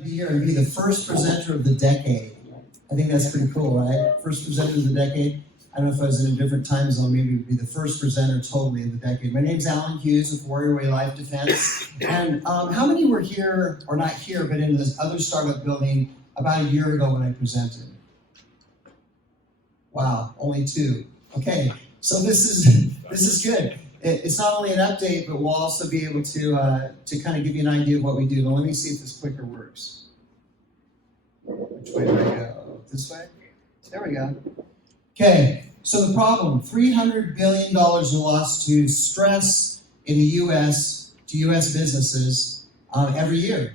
to be here and be the first presenter of the decade. I think that's pretty cool, right? First presenter of the decade. I don't know if I was in a different time zone, maybe it would be the first presenter totally of the decade. My name's Alan Hughes with Warrior Way Life Defense. And how many were here, or not here, but in this other startup building about a year ago when I presented? Wow, only two. Okay, so this is good. It's not only an update, but we'll also be able to kind of give you an idea of what we do. Now let me see if this clicker works. Which way do I go? This way? There we go. Okay, so the problem, $300 billion lost to stress in the U.S., to U.S. businesses every year.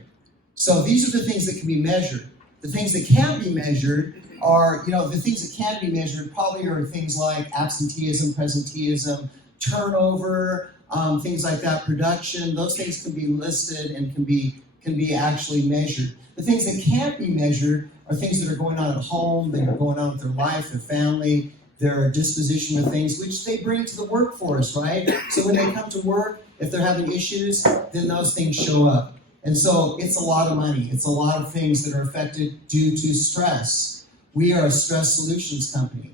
So these are the things that can be measured. The things that can't be measured are, the things that can be measured probably are things like absenteeism, presenteeism, turnover, things like that, production. Those things can be listed and can be actually measured. The things that can't be measured are things that are going on at home, that are going on with their life, their family, their disposition of things, which they bring to the workforce, right? So when they come to work, if they're having issues, then those things show up. And so it's a lot of money. It's a lot of things that are affected due to stress. We are a stress solutions company.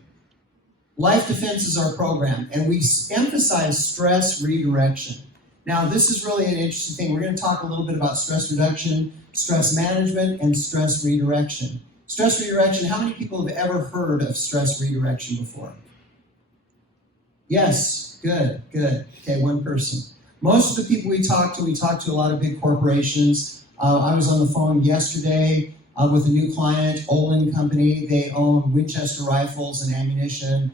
Life Defense is our program, and we emphasize stress redirection. Now, this is really an interesting thing. We're going to talk a little bit about stress reduction, stress management, and stress redirection. Stress redirection, how many people have ever heard of stress redirection before? Yes, good. Okay, one person. Most of the people we talk to a lot of big corporations. I was on the phone yesterday with a new client, Olin Company. They own Winchester rifles and ammunition.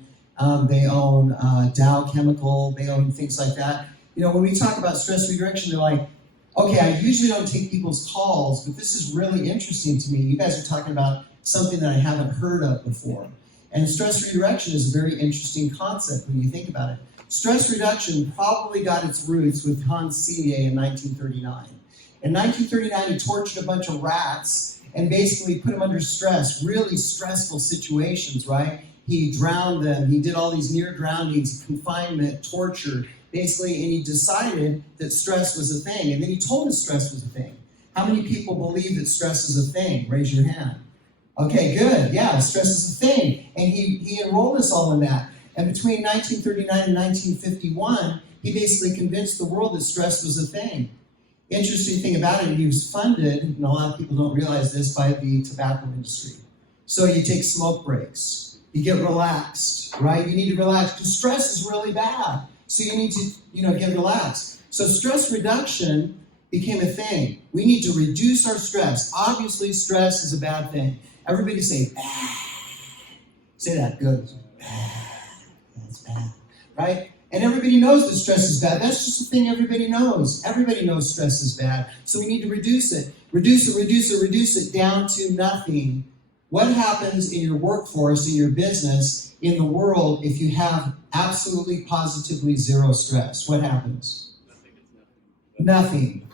They own Dow Chemical. They own things like that. When we talk about stress redirection, they're like, okay, I usually don't take people's calls, but this is really interesting to me. You guys are talking about something that I haven't heard of before. And stress redirection is a very interesting concept when you think about it. Stress reduction probably got its roots with Hans Selye in 1939. In 1939, he tortured a bunch of rats and basically put them under stress, really stressful situations, right? He drowned them. He did all these near drownings, confinement, torture, basically, and he decided that stress was a thing. And then he told us stress was a thing. How many people believe that stress is a thing? Raise your hand. Okay, good. Yeah, stress is a thing. And he enrolled us all in that. And between 1939 and 1951, he basically convinced the world that stress was a thing. Interesting thing about it, he was funded, and a lot of people don't realize this, by the tobacco industry. So you take smoke breaks. You get relaxed, right? You need to relax because stress is really bad. So you need to, get relaxed. So stress reduction became a thing. We need to reduce our stress. Obviously, stress is a bad thing. Everybody say, bad. Say that, good. Bad. That's bad, right? And everybody knows that stress is bad. That's just a thing everybody knows. Everybody knows stress is bad. So we need to reduce it. Reduce it down to nothing. What happens in your workforce, in your business, in the world, if you have absolutely, positively zero stress? What happens? Nothing.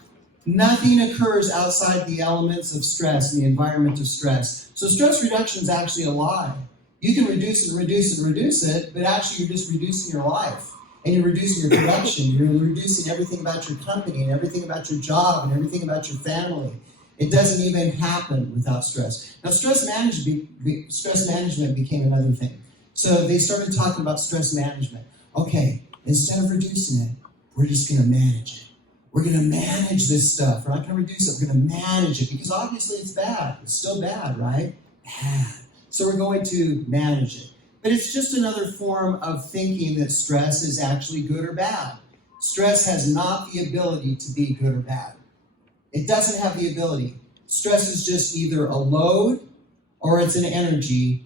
Nothing occurs outside the elements of stress, the environment of stress. So stress reduction is actually a lie. You can reduce it, but actually you're just reducing your life. And you're reducing your production. You're reducing everything about your company and everything about your job and everything about your family. It doesn't even happen without stress. Now, stress management became another thing. So they started talking about stress management. Okay, instead of reducing it, we're just going to manage it. We're going to manage this stuff. We're not going to reduce it. We're going to manage it because obviously it's bad. It's still bad, right? Bad. So we're going to manage it. But it's just another form of thinking that stress is actually good or bad. Stress has not the ability to be good or bad. It doesn't have the ability. Stress is just either a load or it's an energy,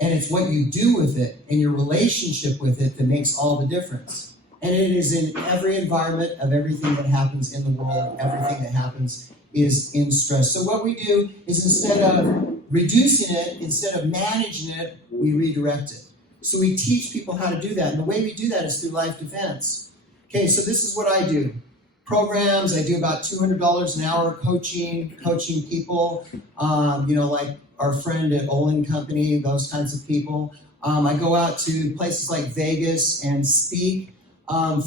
and it's what you do with it and your relationship with it that makes all the difference. And it is in every environment of everything that happens in the world, everything that happens is in stress. So what we do is instead of reducing it, instead of managing it, we redirect it. So we teach people how to do that. And the way we do that is through Life Defense. Okay, so this is what I do. Programs, I do about $200 an hour coaching people, like our friend at Olin Company, those kinds of people. I go out to places like Vegas and speak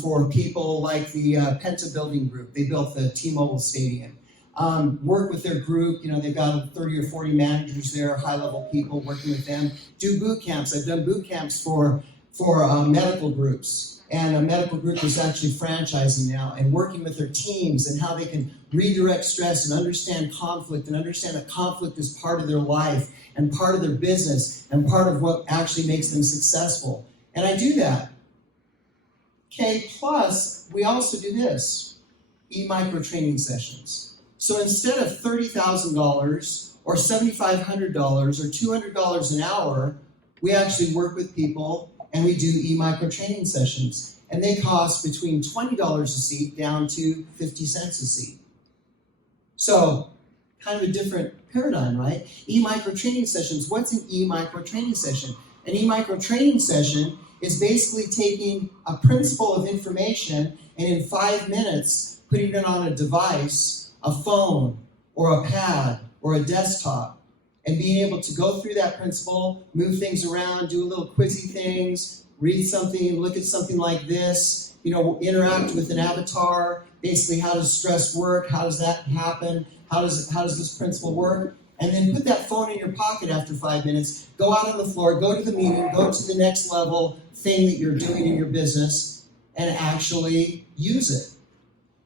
for people like the Penta Building Group. They built the T-Mobile Stadium. work with their group. They've got 30 or 40 managers there, high-level people working with them. Do boot camps. I've done boot camps for medical groups. And a medical group is actually franchising now and working with their teams and how they can redirect stress and understand conflict and understand that conflict is part of their life and part of their business and part of what actually makes them successful. And I do that. Okay, plus we also do this, e-micro training sessions. So instead of $30,000 or $7,500 or $200 an hour, we actually work with people and we do e-micro training sessions. And they cost between $20 a seat down to 50 cents a seat. So, kind of a different paradigm, right? E-micro training sessions. What's an e-micro training session? An e-micro training session is basically taking a principle of information and in 5 minutes putting it on a device, a phone, or a pad, or a desktop, and being able to go through that principle, move things around, do a little quizzy things, read something, look at something like this, interact with an avatar. Basically, how does stress work? How does that happen? How does this principle work? And then put that phone in your pocket after 5 minutes, go out on the floor, go to the meeting, go to the next level thing that you're doing in your business, and actually use it.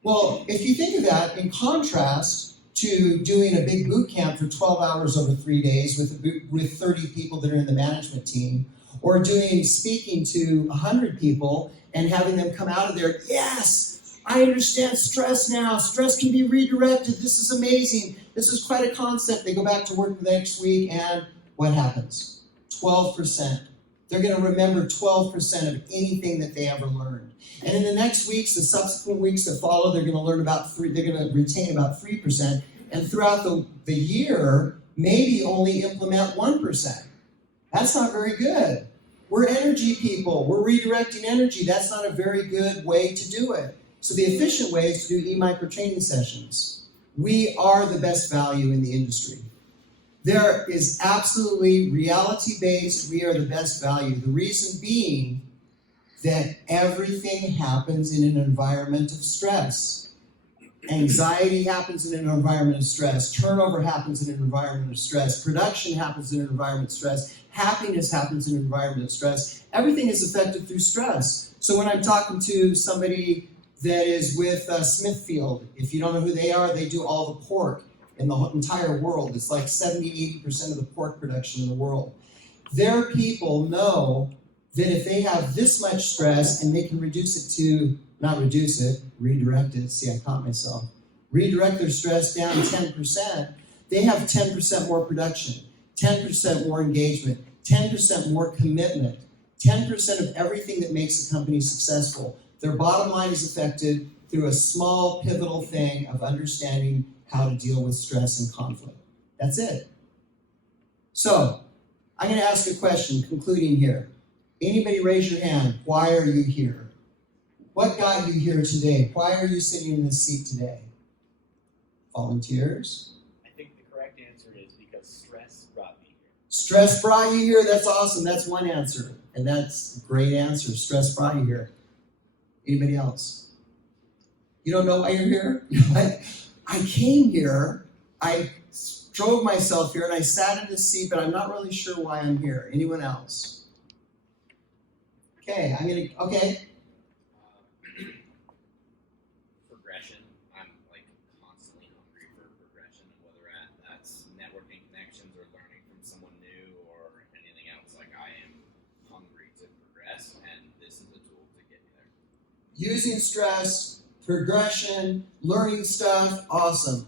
Well, if you think of that in contrast to doing a big boot camp for 12 hours over 3 days with 30 people that are in the management team, or speaking to 100 people and having them come out of there, yes, I understand stress now. Stress can be redirected. This is amazing. This is quite a concept. They go back to work the next week, and what happens? 12%. They're going to remember 12% of anything that they ever learned. And in the next weeks, the subsequent weeks that follow, they're going to learn they're going to retain about 3%. And throughout the year, maybe only implement 1%. That's not very good. We're energy people. We're redirecting energy. That's not a very good way to do it. So the efficient way is to do e-micro training sessions. We are the best value in the industry. There is absolutely reality-based, we are the best value. The reason being that everything happens in an environment of stress. Anxiety happens in an environment of stress. Turnover happens in an environment of stress. Production happens in an environment of stress. Happiness happens in an environment of stress. Everything is affected through stress. So when I'm talking to somebody that is with Smithfield, if you don't know who they are, they do all the pork in the entire world. It's like 70-80% of the pork production in the world. Their people know that if they have this much stress and they can redirect it, see, I caught myself, redirect their stress down 10%, they have 10% more production, 10% more engagement, 10% more commitment, 10% of everything that makes a company successful. Their bottom line is affected through a small pivotal thing of understanding how to deal with stress and conflict. That's it. So, I'm going to ask a question, concluding here. Anybody raise your hand. Why are you here? What got you here today? Why are you sitting in this seat today? Volunteers? I think the correct answer is because stress brought me here. Stress brought you here? That's awesome. That's one answer. And that's a great answer. Stress brought you here. Anybody else? You don't know why you're here? I came here, I drove myself here, and I sat in this seat, but I'm not really sure why I'm here. Anyone else? Okay, okay. Progression. I'm constantly hungry for progression, and whether that's networking connections or learning from someone new or anything else, I am hungry to progress, and this is a tool to get me there. Using stress, progression, learning stuff, awesome.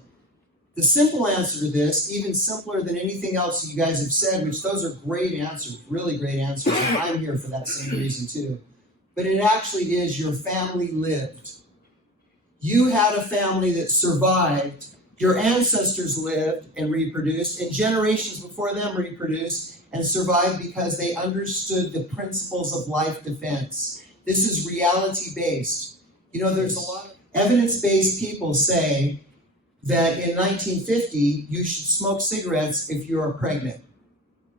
The simple answer to this, even simpler than anything else you guys have said, which those are great answers, really great answers, and I'm here for that same reason too. But it actually is your family lived. You had a family that survived, your ancestors lived and reproduced, and generations before them reproduced and survived because they understood the principles of life defense. This is reality-based. There's a lot of evidence-based people say that in 1950, you should smoke cigarettes if you are pregnant.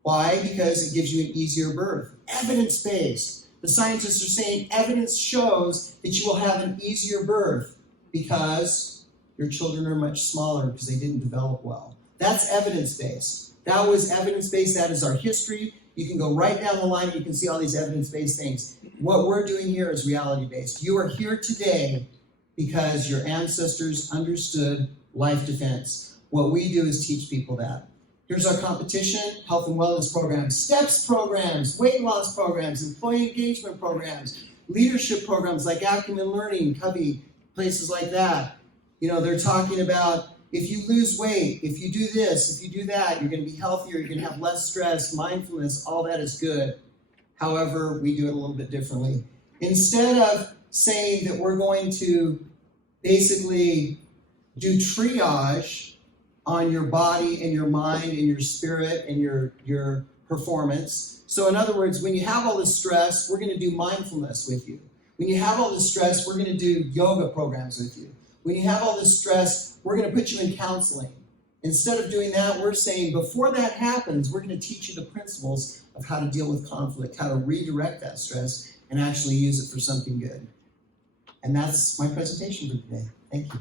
Why? Because it gives you an easier birth. Evidence-based. The scientists are saying evidence shows that you will have an easier birth because your children are much smaller because they didn't develop well. That's evidence-based. That was evidence-based. That is our history. You can go right down the line. You can see all these evidence-based things. What we're doing here is reality-based. You are here today because your ancestors understood life defense. What we do is teach people that. Here's our competition, health and wellness programs, STEPS programs, weight loss programs, employee engagement programs, leadership programs like Acumen Learning, Covey, places like that. You know, they're talking about if you lose weight, if you do this, if you do that, you're going to be healthier, you're going to have less stress, mindfulness, all that is good. However, we do it a little bit differently. Instead of saying that we're going to basically do triage on your body and your mind and your spirit and your performance. So in other words, when you have all this stress, we're going to do mindfulness with you. When you have all this stress, we're going to do yoga programs with you. When you have all this stress, we're going to put you in counseling. Instead of doing that, we're saying before that happens, we're going to teach you the principles of how to deal with conflict, how to redirect that stress, and actually use it for something good. And that's my presentation for today. Thank you.